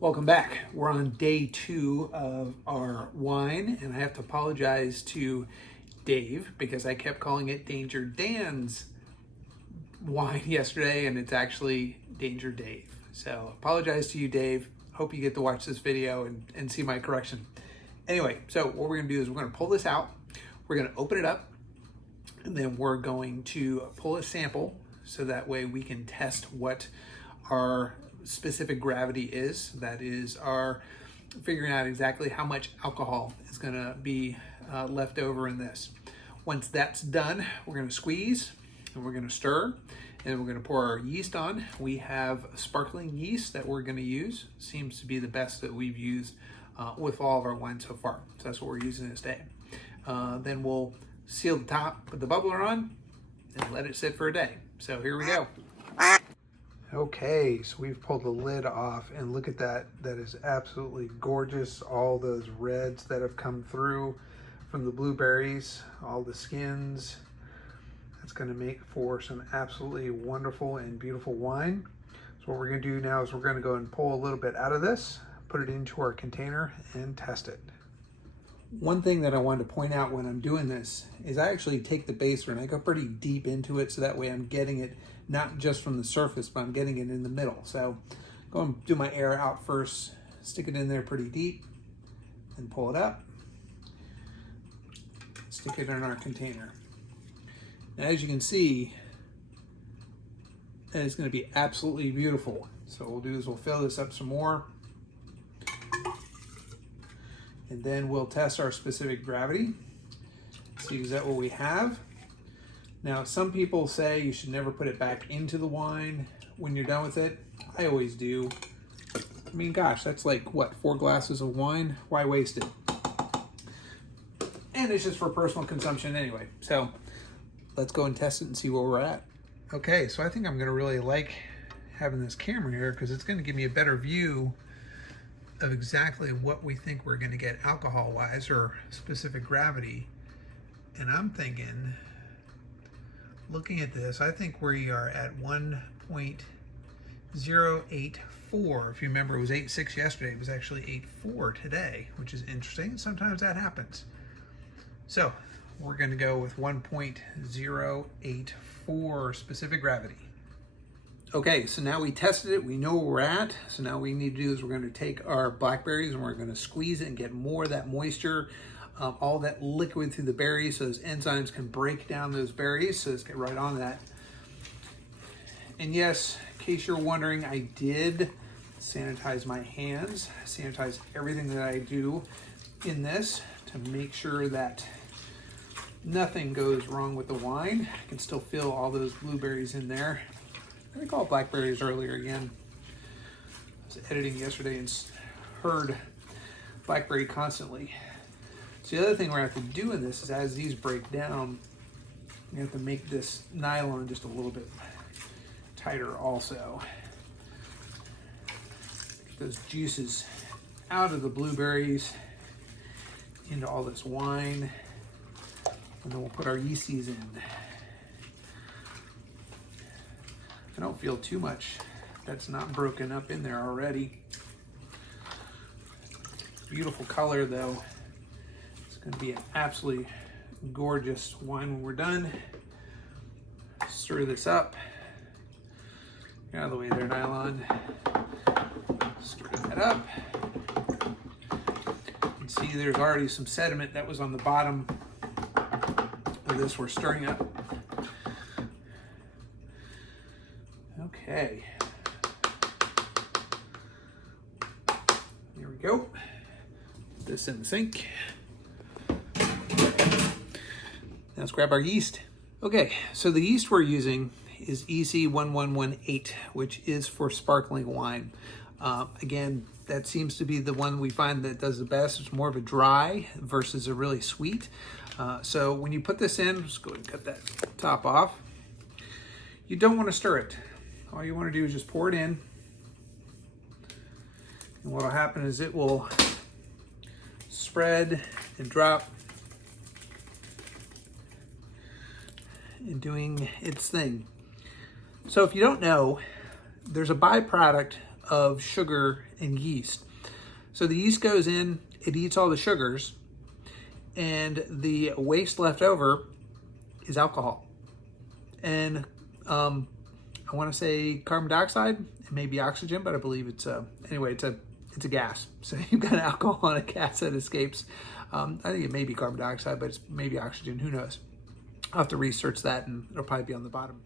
Welcome back. We're on day 2 of our wine, and I have to apologize to Dave because I kept calling it Danger Dan's wine yesterday, and it's actually DangerDave. So apologize to you, Dave. Hope you get to watch this video and see my correction. Anyway, so what we're gonna do is we're gonna pull this out, we're gonna open it up, and then we're going to pull a sample so that way we can test what our specific gravity is. That is our figuring out exactly how much alcohol is gonna be left over in this. Once that's done, we're gonna squeeze and we're gonna stir and we're gonna pour our yeast on. We have sparkling yeast that we're gonna use. Seems to be the best that we've used with all of our wines so far. So that's what we're using this day. Then we'll seal the top, put the bubbler on, and let it sit for a day. So here we go. Okay, so we've pulled the lid off and look at that. That is absolutely gorgeous. All those reds that have come through from the blueberries, all the skins. That's gonna make for some absolutely wonderful and beautiful wine. So what we're gonna do now is we're gonna go and pull a little bit out of this, put it into our container and test it. One thing that I wanted to point out when I'm doing this is I actually take the baser and I go pretty deep into it so that way I'm getting it not just from the surface, but I'm getting it in the middle. So go and do my air out first, stick it in there pretty deep, and pull it up. Stick it in our container. Now, as you can see, it's going to be absolutely beautiful. So what we'll do is we'll fill this up some more, and then we'll test our specific gravity. See exactly what we have. Now, some people say you should never put it back into the wine when you're done with it. I always do. I mean, gosh, that's like, what, 4 glasses of wine? Why waste it? And it's just for personal consumption anyway. So let's go and test it and see where we're at. Okay, so I think I'm gonna really like having this camera here because it's gonna give me a better view of exactly what we think we're gonna get alcohol-wise or specific gravity. And I'm thinking, looking at this, I think we are at 1.084. If you remember, it was 8.6 yesterday. It was actually 8.4 today, which is interesting. Sometimes that happens. So we're going to go with 1.084 specific gravity. Okay, so now we tested it. We know where we're at. So now what we need to do is we're going to take our blackberries and we're going to squeeze it and get more of that moisture, all that liquid through the berries so those enzymes can break down those berries. So let's get right on that. And yes, in case you're wondering, I did sanitize my hands, sanitize everything that I do in this to make sure that nothing goes wrong with the wine. I can still feel all those blueberries in there. I recall blackberries earlier again. I was editing yesterday and heard blackberry constantly. So the other thing we're going to have to do in this is as these break down, we have to make this nylon just a little bit tighter also. Get those juices out of the blueberries into all this wine. And then we'll put our yeasties in. I don't feel too much that's not broken up in there already. Beautiful color though. Going to be an absolutely gorgeous wine when we're done. Stir this up. Get out of the way there, nylon. Stir that up. And see, there's already some sediment that was on the bottom of this we're stirring up. Okay. Here we go. Put this in the sink. Let's grab our yeast. Okay, so the yeast we're using is EC1118, which is for sparkling wine. Again, that seems to be the one we find that does the best. It's more of a dry versus a really sweet. So when you put this in, just go ahead and cut that top off. You don't want to stir it. All you want to do is just pour it in. And what will happen is it will spread and drop and doing its thing. So if you don't know, there's a byproduct of sugar and yeast. So the yeast goes in, it eats all the sugars, and the waste left over is alcohol. And I want to say carbon dioxide, it may be oxygen, but I believe it's anyway, it's a gas. So you've got alcohol and a gas that escapes. I think it may be carbon dioxide, but it's maybe oxygen, who knows? I'll have to research that, and it'll probably be on the bottom.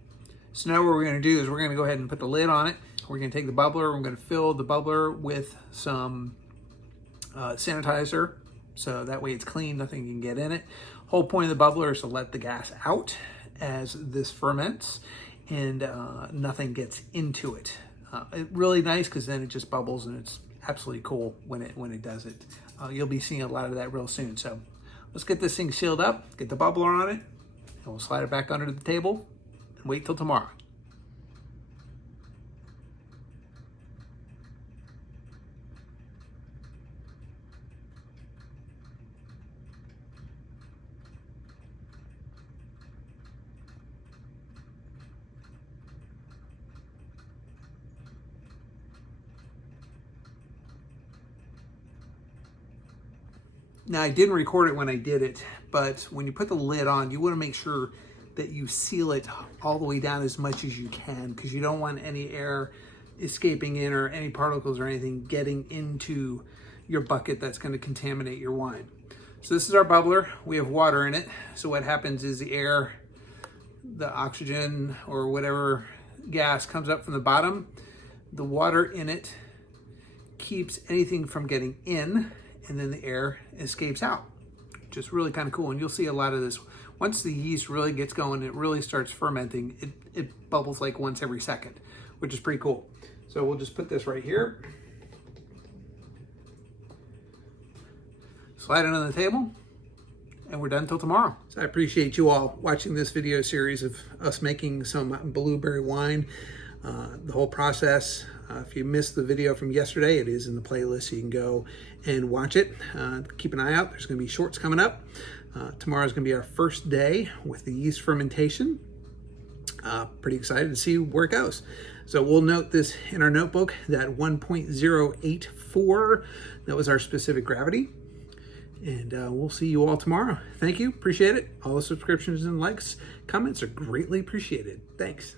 So now what we're going to do is we're going to go ahead and put the lid on it. We're going to take the bubbler, we're going to fill the bubbler with some sanitizer, so that way it's clean, nothing can get in it. Whole point of the bubbler is to let the gas out as this ferments, and nothing gets into it. It's really nice because then it just bubbles, and it's absolutely cool when it does it. You'll be seeing a lot of that real soon. So let's get this thing sealed up, get the bubbler on it, and we'll slide it back under the table and wait till tomorrow. Now, I didn't record it when I did it, but when you put the lid on, you want to make sure that you seal it all the way down as much as you can, because you don't want any air escaping in or any particles or anything getting into your bucket that's going to contaminate your wine. So this is our bubbler. We have water in it. So what happens is the air, the oxygen or whatever gas comes up from the bottom. The water in it keeps anything from getting in, and then the air escapes out. Just really kind of cool. And you'll see a lot of this. Once the yeast really gets going, it really starts fermenting. It bubbles like once every second, which is pretty cool. So we'll just put this right here. Slide it on the table, and we're done till tomorrow. So I appreciate you all watching this video series of us making some blueberry wine, the whole process. If you missed the video from yesterday, it is in the playlist, so you can go and watch it. Keep an eye out. There's going to be shorts coming up. Tomorrow's going to be our first day with the yeast fermentation. Pretty excited to see where it goes. So we'll note this in our notebook, that 1.084, that was our specific gravity. And we'll see you all tomorrow. Thank you. Appreciate it. All the subscriptions and likes, comments are greatly appreciated. Thanks.